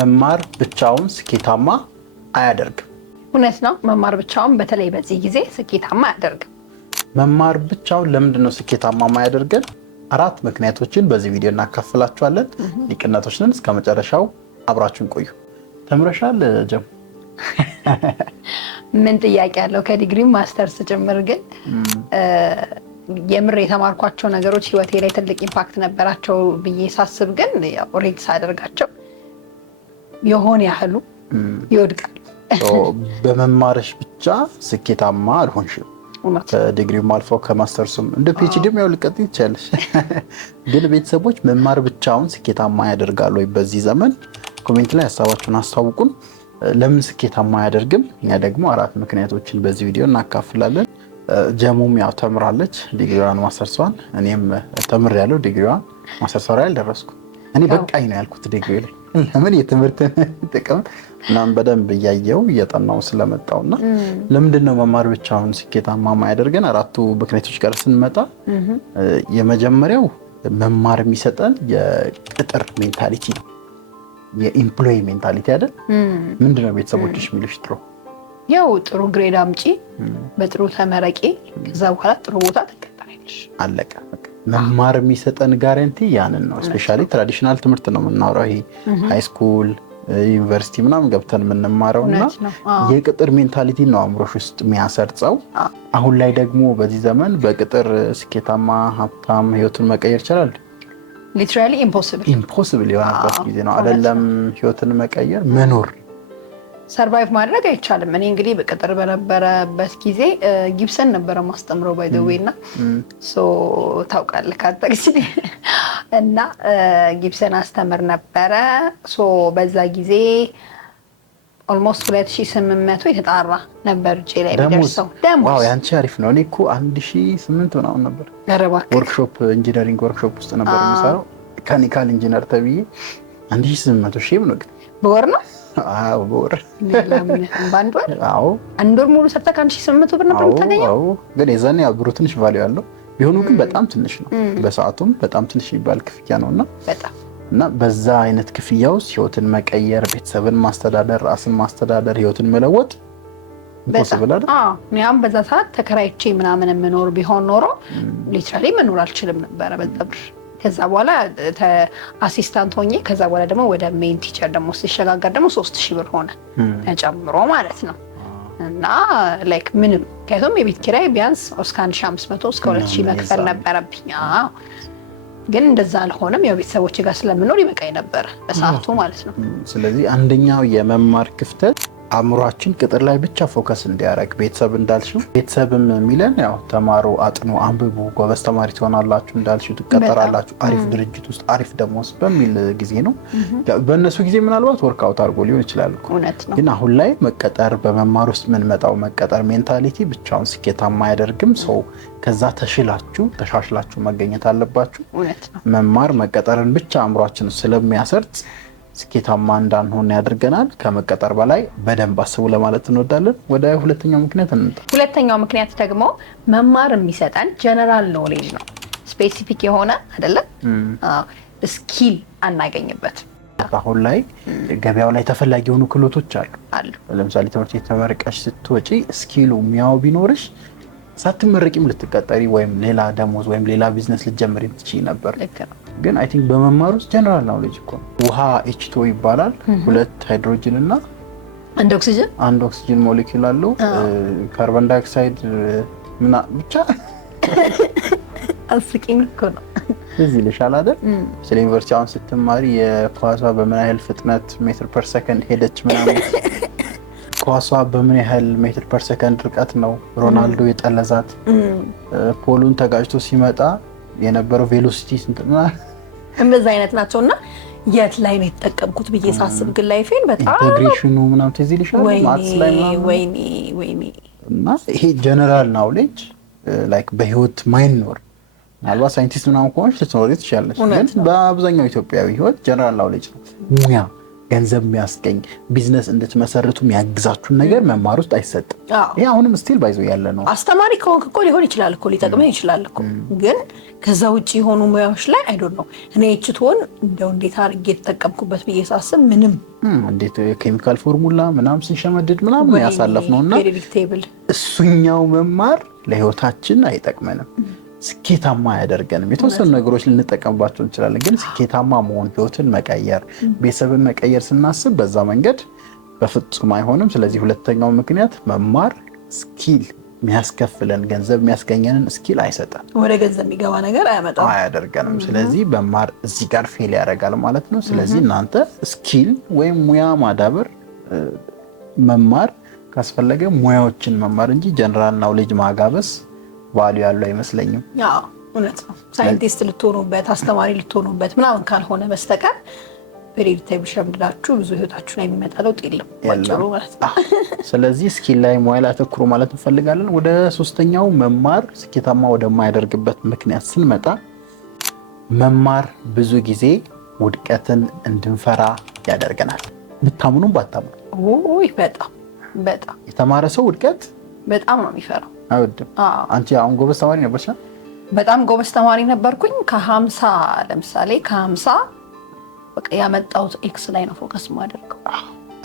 መማር ብቻውን ስኬታማ አያደርግም። እውነት ነው። መማር ብቻውን በተለይ በዚህ ጊዜ ስኬታማ አያደርግም። መማር ብቻውን ለምንድን ነው ስኬታማ የማያደርገን? 4 ምክንያቶችን በዚህ ቪዲዮ እናካፍላችኋለን። ሊቅነቶች ነን። እስከ መጨረሻው አብራችሁን ቆዩ። ተምረሻል ጀም? ምን ጥያቄ ያለው ከዲግሪ ማስተርስ ጭምር። ግን የምር የተማርኳቸው ነገሮች ህይወቴ ላይ ትልቅ ኢምፓክት ነበራቸው ብዬ ሳስብ ግን ኦሬድ ሳደርጋቸው የሆነ ያህሉ ይወድቃል። በመማርሽ ብቻ ስኬታማ አልሆንሽም። ከዲግሪም አልፎ ከማስተርሱም እንደ ፒኤችዲም ያው ልቀጥይ ይቻላል። ግን ቤተሰቦች መማር ብቻውን ስኬታማ ያደርጋል ወይ? በዚህ ዘመን ኮሜንት ላይ ሀሳባችሁን አስታውቁን። ለምን ስኬታማ አያደርግም? እኛ ደግሞ 4 ምክንያቶችን በዚህ ቪዲዮ እናካፍላለን። ጀሙም ያው ተምራለች ዲግሪዋን ማስተርሷን፣ እኔም ተምሬያለሁ ዲግሪዋን ማስተርሷ ላይ አልደረስኩም። እኔ በቃኝ ነው ያልኩት ዲግሪ ላይ። ለምን የትምህርትን ጥቅም ምናምን በደንብ እያየው እየጠናው ስለመጣውና ለምንድን ነው መማር ብቻውን ስኬታማ ማያደርገን? 4ቱ ምክንያቶች ጋር ስንመጣ የመጀመሪያው መማር የሚሰጠን የቅጥር ሜንታሊቲ ነው። የኢምፕሎይ ሜንታሊቲ አይደል? ምንድነው ቤተሰቦችሽ የሚሉሽ? ያው ጥሩ ግሬድ አምጪ፣ በጥሩ ተመረቂ፣ ከዛ በኋላ ጥሩ ቦታ ትቀጠሪያለሽ። አለቀ በቃ። መማር የሚሰጠን ጋራንቲ ያንን ነው። ስፔሻሊ ትራዲሽናል ትምህርት ነው የምናወራው። ይሄ ሃይ ስኩል ዩኒቨርሲቲ ምናምን ገብተን የምንማረው እና የቅጥር ሜንታሊቲ ነው አእምሮሽ ውስጥ የሚያሰርጸው። አሁን ላይ ደግሞ በዚህ ዘመን በቅጥር ስኬታማ ሀብታም ህይወትን መቀየር ይችላል? ሊትራሊ ኢምፖሲብል የሆነበት ጊዜ ነው። አይደለም ህይወትን መቀየር፣ መኖር ሰርቫይቭ ማድረግ አይቻልም። እኔ እንግዲህ በቅጥር በነበረበት ጊዜ ጊብሰን ነበረ ማስተምረው ባይ ዘ ዌይ እና ታውቃለህ ካንተ ጊዜ እና ጊብሰን አስተምር ነበረ። በዛ ጊዜ ኦልሞስት 2800 የተጣራ ነበር እጄ ላይ የሚደርሰው ደሞዝ። ዋው ያንቺ አሪፍ ነው። እኔ እኮ 1800 ምናምን ነበር። ወርክሾፕ ኢንጂነሪንግ ወርክሾፕ ውስጥ ነበር የምሰራው። ሜካኒካል ኢንጂነር ተብዬ 1800 ሺህ ነው። ግን በወር ነው? አዎ በወር። በአንድ ወር? አዎ አንድ ወር ሙሉ ሰርተህ 1800 ብር ነበር የምታገኘው? አዎ ግን የዛኔ ብሩ ትንሽ ቫልዩ ያለው ቢሆኑ ግን በጣም ትንሽ ነው። በሰዓቱም በጣም ትንሽ የሚባል ክፍያ ነውና በጣም እና በዛ አይነት ክፍያ ውስጥ ህይወትን መቀየር፣ ቤተሰብን ማስተዳደር፣ ራስን ማስተዳደር፣ ህይወትን መለወጥ ኢምፖሲብል አይደል? እኔም በዛ ሰዓት ተከራይቼ ምናምን የምኖር ቢሆን ኖሮ ሊትራሊ መኖር አልችልም ነበረ በዛ ብር። ከዛ በኋላ አሲስታንት ሆኜ ከዛ በኋላ ደግሞ ወደ ሜን ቲቸር ደግሞ ሲሸጋገር ደግሞ 3000 ብር ሆነ ተጨምሮ ማለት ነው። እና ላይክ ምንም ከቶም የቤት ኪራይ ቢያንስ እስከ 1500 እስከ 2000 መክፈል ነበረብኝ። ግን እንደዛ አልሆነም። ያው ቤተሰቦች ጋር ስለምኖር ይበቃኝ ነበር በሰዓቱ ማለት ነው። ስለዚህ አንደኛው የመማር ክፍተት አእምሯችን ቅጥር ላይ ብቻ ፎከስ እንዲያደርግ፣ ቤተሰብ እንዳልሽው ቤተሰብም የሚለን ያው ተማሩ፣ አጥኑ፣ አንብቡ፣ ጎበዝ ተማሪ ትሆናላችሁ፣ እንዳልሽው ትቀጠራላችሁ፣ አሪፍ ድርጅት ውስጥ አሪፍ ደሞዝ በሚል ጊዜ ነው። በእነሱ ጊዜ ምናልባት ወርክአውት አድርጎ ሊሆን ይችላል። ግን አሁን ላይ መቀጠር፣ በመማር ውስጥ የምንመጣው መቀጠር ሜንታሊቲ ብቻውን ስኬታማ አያደርግም። ሰው ከዛ ተሻሽላችሁ መገኘት አለባችሁ። መማር መቀጠርን ብቻ አእምሯችን ስለሚያሰርጽ ስኬታማ እንዳንሆን ያደርገናል። ከመቀጠር በላይ በደንብ አስቡ ለማለት እንወዳለን። ወደ ሁለተኛው ምክንያት እንምጣ። ሁለተኛው ምክንያት ደግሞ መማር የሚሰጠን ጀነራል ኖሌጅ ነው። ስፔሲፊክ የሆነ አይደለም ስኪል አናገኝበትም። አሁን ላይ ገበያው ላይ ተፈላጊ የሆኑ ክህሎቶች አሉ። ለምሳሌ ትምህርት ቤት ተመርቀሽ ስትወጪ ስኪሉ ሚያው ቢኖርሽ ሳትመረቂም ልትቀጠሪ ወይም ሌላ ደሞዝ ወይም ሌላ ቢዝነስ ልትጀምሪ ትችይ ነበር። ግን አይ ቲንክ በመማር ውስጥ ጀነራል ኖሌጅ እኮ ውሃ H2O ይባላል። 2 ሃይድሮጅን እና አንድ ኦክሲጅን ሞሌኪውል አለው። ካርቦን ዳይኦክሳይድ ምና ብቻ አስቂኝ እኮ ነው። እዚህ ልሻል አይደል? ስለ ዩኒቨርሲቲ አሁን ስትማሪ የኳሷ በምን ያህል ፍጥነት ሜትር ፐር ሰከንድ ሄደች ምናምን፣ ኳሷ በምን ያህል ሜትር ፐር ሰከንድ ርቀት ነው ሮናልዶ የጠለዛት፣ ፖሉን ተጋጭቶ ሲመጣ የነበረው ቬሎሲቲ ስንትና እንደዛ አይነት ናቸውና የት ላይ ነው የተጠቀምኩት ብዬ ሳስብ ግን ላይፌን በጣም ኢንተግሬሽኑ ምናምን ትዝ ይልሻል? ማትስ ላይ ወይኔ እና ይሄ ጀነራል ናውሌጅ ላይክ በህይወት ማይኖር ምናልባት ሳይንቲስት ምናምን ከሆንሽ ልትኖሪ ትችያለሽ። ግን በአብዛኛው ኢትዮጵያዊ ህይወት ጀነራል ናውሌጅ ነው። ሙያ ገንዘብ የሚያስገኝ ቢዝነስ እንድትመሰርቱ የሚያግዛችሁን ነገር መማር ውስጥ አይሰጥም። ይሄ አሁንም ስቲል ባይዞ ያለ ነው። አስተማሪ ከሆንክ እኮ ሊሆን ይችላል እኮ ሊጠቅመህ ይችላል እኮ ግን ከዛ ውጭ የሆኑ ሙያዎች ላይ አይ ዶንት ኖ እኔ እችቶን እንደው እንዴት አድርጌ ተጠቀምኩበት ብዬ ሳስብ ምንም እንዴት ኬሚካል ፎርሙላ ምናምን ሲሸመድድ ምናምን ያሳለፍነውና እሱኛው መማር ለህይወታችን አይጠቅመንም፣ ስኬታማ አያደርገንም። የተወሰኑ ነገሮች ልንጠቀምባቸው እንችላለን፣ ግን ስኬታማ መሆን ህይወትን መቀየር ቤተሰብን መቀየር ስናስብ በዛ መንገድ በፍጹም አይሆንም። ስለዚህ ሁለተኛው ምክንያት መማር ስኪል የሚያስከፍለን ገንዘብ የሚያስገኘንን ስኪል አይሰጠን፣ ወደ ገንዘብ የሚገባ ነገር አያደርገንም። ስለዚህ መማር እዚህ ጋር ፌል ያደርጋል ማለት ነው። ስለዚህ እናንተ ስኪል ወይም ሙያ ማዳበር መማር ካስፈለገ ሙያዎችን መማር እንጂ ጀነራል ናውሌጅ ማጋበስ ቫልዩ ያለው አይመስለኝም። እውነት ነው። ሳይንቲስት ልትሆኑበት አስተማሪ ልትሆኑበት ምናምን ካልሆነ በስተቀር ፔሪድ ቴብል ሸምድዳችሁ ብዙ ህይወታችሁ ላይ የሚመጣ ለውጥ የለም ባጭሩ ማለት ነው። ስለዚህ ስኪል ላይ ሙያ ላይ አተኩሩ ማለት እንፈልጋለን። ወደ ሶስተኛው መማር ስኬታማ ወደማያደርግበት ምክንያት ስንመጣ መማር ብዙ ጊዜ ውድቀትን እንድንፈራ ያደርገናል። ብታምኑም ባታምኑ በጣም የተማረ ሰው ውድቀት በጣም ነው የሚፈራው። አይወድም። አንቺ አሁን ጎበዝ ተማሪ ነበርሽ? በጣም ጎበዝ ተማሪ ነበርኩኝ። ከ50 ለምሳሌ ከ50 በቃ ያመጣሁት ኤክስ ላይ ነው ፎከስ ማደርገው።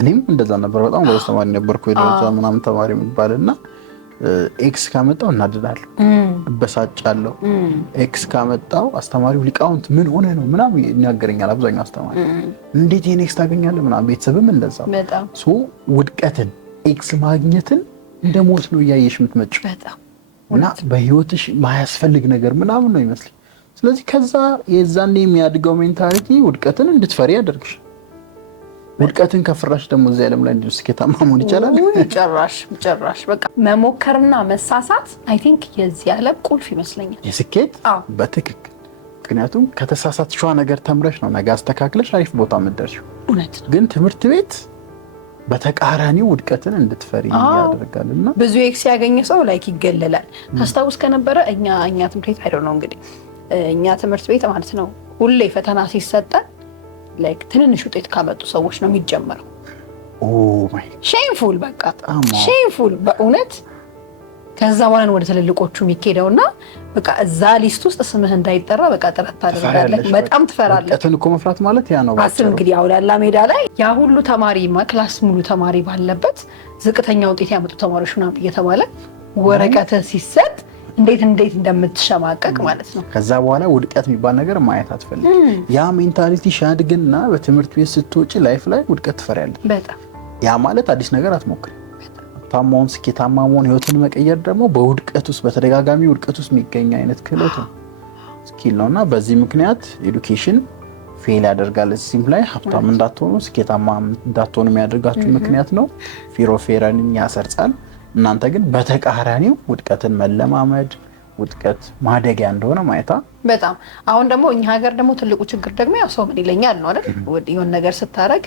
እኔም እንደዛ ነበር። በጣም ጎበዝ ተማሪ ነበርኩ። የደረጃ ምናምን ተማሪ የሚባልና ኤክስ ካመጣው እናድዳለሁ፣ እበሳጫለሁ። ኤክስ ካመጣው አስተማሪው ሊቃውንት ምን ሆነ ነው ምናምን ይናገረኛል። አብዛኛው አስተማሪ እንዴት ይሄን ኤክስ ታገኛለህ ምናምን። ቤተሰብም እንደዛ ውድቀትን ኤክስ ማግኘትን እንደ ሞት ነው እያየሽ የምትመጪው እና በህይወትሽ ማያስፈልግ ነገር ምናምን ነው ይመስል። ስለዚህ ከዛ የዛኔ የሚያድገው ሜንታሊቲ ውድቀትን እንድትፈሪ ያደርግሽ። ውድቀትን ከፍራሽ ደግሞ እዚህ ዓለም ላይ እንዴት ስኬታማ መሆን ይቻላል? ጭራሽ በቃ መሞከርና መሳሳት አይ ቲንክ የዚህ ዓለም ቁልፍ ይመስለኛል የስኬት በትክክል። ምክንያቱም ከተሳሳትሽዋ ነገር ተምረሽ ነው ነገ አስተካክለሽ አሪፍ ቦታ የምትደርሺው። እውነት ነው። ግን ትምህርት ቤት በተቃራኒው ውድቀትን እንድትፈሪ ያደርጋልና ብዙ ኤክስ ያገኘ ሰው ላይክ ይገለላል። ታስታውስ ከነበረ እኛ ትምህርት ቤት አይደው ነው እንግዲህ እኛ ትምህርት ቤት ማለት ነው ሁሌ ፈተና ሲሰጠን ላይክ ትንንሽ ውጤት ካመጡ ሰዎች ነው የሚጀመረው። ሼምፉል በቃ ሼምፉል በእውነት። ከዛ በኋላ ወደ ትልልቆቹ የሚኬደውና በቃ እዛ ሊስት ውስጥ ስምህ እንዳይጠራ በቃ ጥረት ታደርጋለህ። በጣም ትፈራለህ። ውድቀትን እኮ መፍራት ማለት ያ ነው። አስብ እንግዲህ አውላላ ሜዳ ላይ ያ ሁሉ ተማሪ ክላስ ሙሉ ተማሪ ባለበት ዝቅተኛ ውጤት ያመጡ ተማሪዎች ምናምን እየተባለ ወረቀት ሲሰጥ እንዴት እንደምትሸማቀቅ ማለት ነው። ከዛ በኋላ ውድቀት የሚባል ነገር ማየት አትፈልግም። ያ ሜንታሊቲ ሻድግና በትምህርት ቤት ስትወጪ ላይፍ ላይ ውድቀት ትፈሪያለሽ በጣም። ያ ማለት አዲስ ነገር አትሞክሪ። ታማውን ስኬታማ መሆን ህይወትን መቀየር ደግሞ በውድቀት ውስጥ በተደጋጋሚ ውድቀት ውስጥ የሚገኝ አይነት ክህሎት ነው፣ ስኪል ነውና በዚህ ምክንያት ኤዱኬሽን ፌል ያደርጋል። እዚህም ላይ ሀብታም እንዳትሆኑ ስኬታማ እንዳትሆኑ የሚያደርጋችሁ ምክንያት ነው። ፊር ኦፍ ፌሊየርን ያሰርጻል። እናንተ ግን በተቃራኒው ውድቀትን መለማመድ ውድቀት ማደጊያ እንደሆነ ማየታ በጣም አሁን ደግሞ እኛ ሀገር ደግሞ ትልቁ ችግር ደግሞ ያው ሰው ምን ይለኛል ነው አይደል? የሆነ ነገር ስታረግ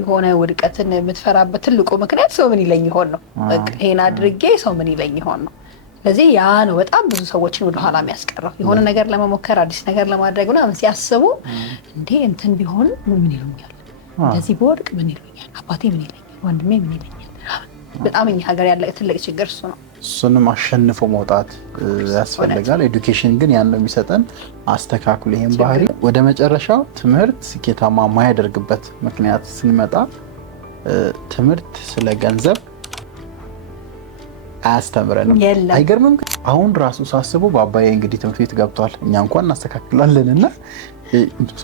የሆነ ውድቀትን የምትፈራበት ትልቁ ምክንያት ሰው ምን ይለኝ ይሆን ነው። በቃ ይሄን አድርጌ ሰው ምን ይለኝ ይሆን ነው። ስለዚህ ያ ነው በጣም ብዙ ሰዎችን ወደ ኋላ የሚያስቀረው። የሆነ ነገር ለመሞከር አዲስ ነገር ለማድረግ ምናምን ሲያስቡ እንዴ እንትን ቢሆን ምን ይሉኛል፣ እንደዚህ በወድቅ ምን ይሉኛል፣ አባቴ ምን ይለኛል፣ ወንድሜ ምን ይለኛል። በጣም እኛ ሀገር ያለ ትልቅ ችግር እሱ ነው። እሱንም አሸንፎ መውጣት ያስፈልጋል። ኤዱኬሽን ግን ያን ነው የሚሰጠን። አስተካክሉ ይሄን ባህሪ። ወደ መጨረሻው ትምህርት ስኬታማ የማያደርግበት ምክንያት ስንመጣ ትምህርት ስለ ገንዘብ አያስተምረንም። አይገርምም? አሁን ራሱ ሳስበው በአባዬ እንግዲህ ትምህርት ቤት ገብቷል፣ እኛ እንኳን እናስተካክላለን እና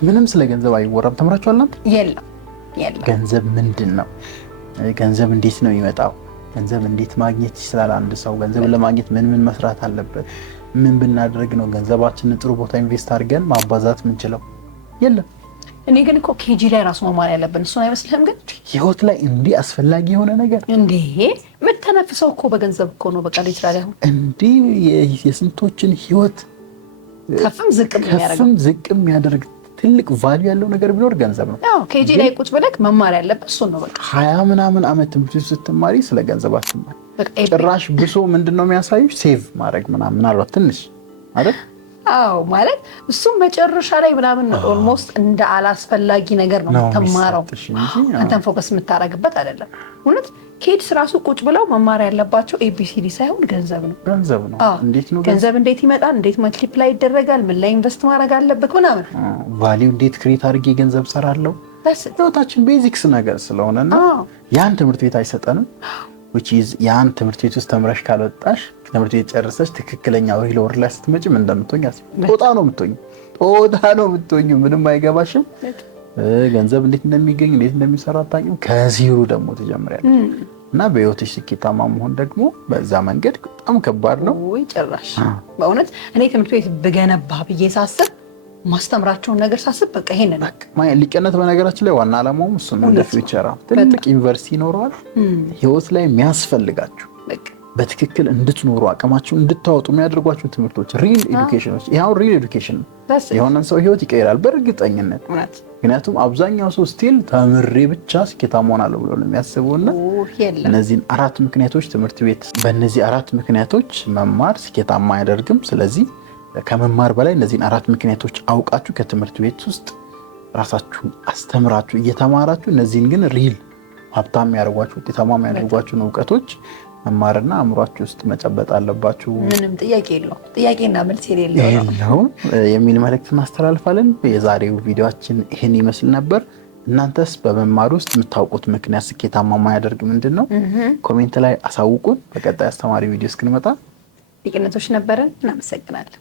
ምንም ስለ ገንዘብ አይወራም። ተምራችኋል? የለም። ገንዘብ ምንድን ነው? ገንዘብ እንዴት ነው የሚመጣው? ገንዘብ እንዴት ማግኘት ይችላል? አንድ ሰው ገንዘብን ለማግኘት ምን መስራት አለበት? ምን ብናደርግ ነው ገንዘባችንን ጥሩ ቦታ ኢንቨስት አድርገን ማባዛት የምንችለው? የለም። እኔ ግን እኮ ኬጂ ላይ ራሱ መማር ያለብን እሱን አይመስልህም? ግን ህይወት ላይ እንዲህ አስፈላጊ የሆነ ነገር እንዴ የምትተነፍሰው እኮ በገንዘብ እኮ ነው። በቃ ሊትራሊ አሁን እንዲህ የስንቶችን ህይወት ከፍም ዝቅም ያደርግ ትልቅ ቫልዩ ያለው ነገር ቢኖር ገንዘብ ነው። አዎ ኬጂ ላይ ቁጭ ብለህ መማር ያለበት እሱን ነው። በቃ 20 ምናምን ዓመት ትምህርት ስትማሪ ስለ ገንዘብ አትማሪ። ጭራሽ ብሶ ምንድነው የሚያሳዩሽ? ሴቭ ማድረግ ምናምን ምናልባት ትንሽ አይደል? አዎ ማለት እሱም መጨረሻ ላይ ምናምን ኦልሞስት እንደ አላስፈላጊ ነገር ነው የምትማረው። አንተን ፎከስ የምታደርግበት አይደለም። እውነት ኪድስ ራሱ ቁጭ ብለው መማር ያለባቸው ኤቢሲዲ ሳይሆን ገንዘብ ነው። ገንዘብ እንዴት ይመጣል፣ እንዴት መልቲፕላይ ይደረጋል፣ ምን ላይ ኢንቨስት ማድረግ አለበት ምናምን፣ ቫሊዩ እንዴት ክሬት አድርጌ ገንዘብ ሰራለሁ። ህይወታችን ቤዚክስ ነገር ስለሆነና ያን ትምህርት ቤት አይሰጠንም። ያን ትምህርት ቤት ውስጥ ተምረሽ ካልወጣሽ ትምህርት ቤት ጨርሰሽ ትክክለኛ ሪል ወርልድ ላይ ስትመጪ ምን እንደምትሆኝ ጦጣ ነው የምትሆኝ። ምንም አይገባሽም። ገንዘብ እንዴት እንደሚገኝ እንዴት እንደሚሰራ አታውቂም። ከዜሮ ደግሞ ትጀምሪያለሽ እና በህይወትሽ ስኬታማ መሆን ደግሞ በዛ መንገድ በጣም ከባድ ነው። ወይ ጭራሽ በእውነት እኔ ትምህርት ቤት ብገነባ ብዬ ሳስብ ማስተምራቸውን ነገር ሳስብ በቃ ይሄንን ሊቀነት በነገራችን ላይ ዋና ዓላማውም እሱ ነው። እንደ ፊውቸር ትልቅ ዩኒቨርሲቲ ይኖረዋል። ህይወት ላይ የሚያስፈልጋችሁ በትክክል እንድትኖሩ አቅማችሁን እንድታወጡ የሚያደርጓችሁ ትምህርቶች ሪል ኤዱኬሽኖች። ይሄው ሪል ኤዱኬሽን የሆነን ሰው ህይወት ይቀይራል በእርግጠኝነት። ምክንያቱም አብዛኛው ሰው ስቲል ተምሬ ብቻ ስኬታማ ሆናለሁ ብሎ ነው የሚያስበውና እነዚህን 4 ምክንያቶች ትምህርት ቤት በእነዚህ 4 ምክንያቶች መማር ስኬታማ አያደርግም። ስለዚህ ከመማር በላይ እነዚህን 4 ምክንያቶች አውቃችሁ ከትምህርት ቤት ውስጥ ራሳችሁን አስተምራችሁ እየተማራችሁ እነዚህን ግን ሪል ሀብታም የሚያደርጓችሁ ውጤታማ የሚያደርጓችሁን እውቀቶች መማርና አእምሯችሁ ውስጥ መጨበጥ አለባችሁ። ምንም ጥያቄ የለውም። ጥያቄና መልስ የሌለው የሚል መልእክት እናስተላልፋለን። የዛሬው ቪዲዮአችን ይህን ይመስል ነበር። እናንተስ በመማር ውስጥ የምታውቁት ምክንያት ስኬታማ የማያደርግ ምንድን ነው? ኮሜንት ላይ አሳውቁን። በቀጣይ አስተማሪ ቪዲዮ እስክንመጣ ሊቅነቶች ነበረን። እናመሰግናለን።